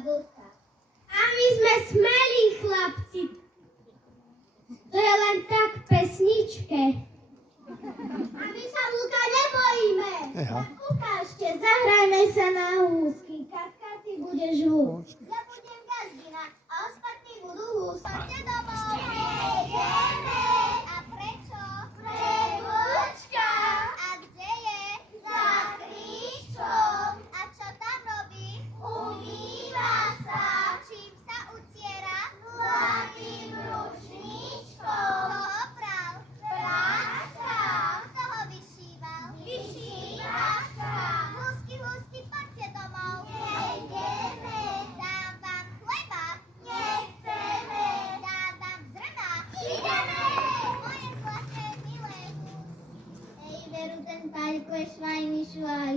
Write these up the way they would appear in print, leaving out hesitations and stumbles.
bodka. A my sme smelí chlapci. To je len tak v pesničke. A my sa vlka nebojíme. Tak ukážte, zahrajme sa na húsky. Katka, ty budeš hús. Ja budem gazdina a ostatní budú hús. Poďte domov. Nejdeme. A prečo? Pre vlčka. A kde je? Za krížkom. A čo tam robí? Umýva sa. Čím sa utiera? Zlatým ručníčkom. To opral. Práška. Kto ho vyšíval? Vyšívačka. Húsky, húsky, poďte domov. Nejdeme. Dám vám chleba. Nechceme. Dám vám zrna. Ideme. Moje zlaté, milé húsky. Ej, veru, ten Paľko je švajný švaj.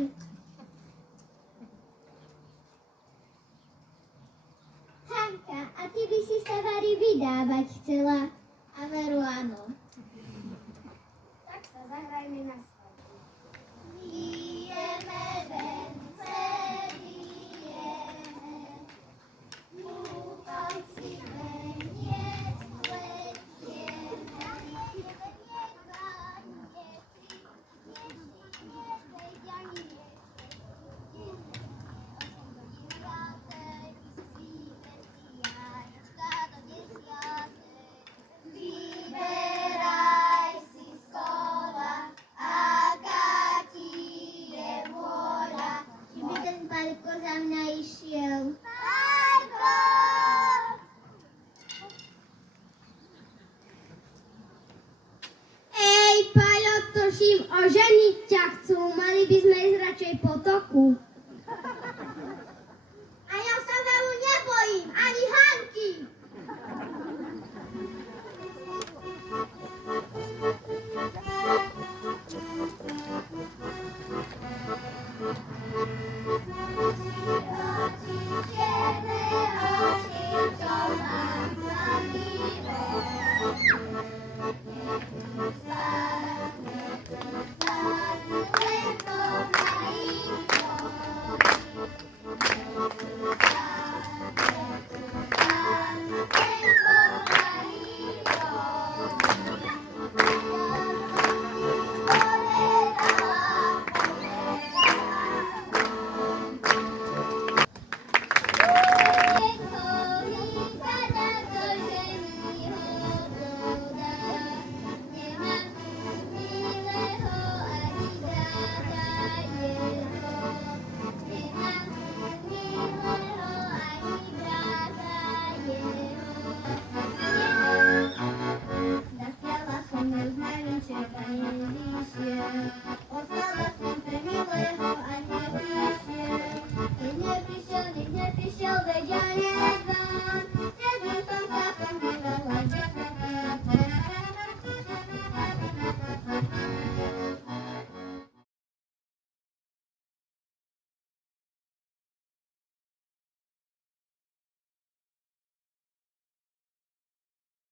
Hanka, a ty by si sa Vari vydávať chcela? A veru áno. Tak sa zahrajme na svadbu. Vyjeme vence, vyjeme, kúpať si veniec pletieme. Vyberaj si slova, aká ti je vôľa. Či by ten Paľko za mňa išiel? Paľko! Ej, Paľo, to ším ožení.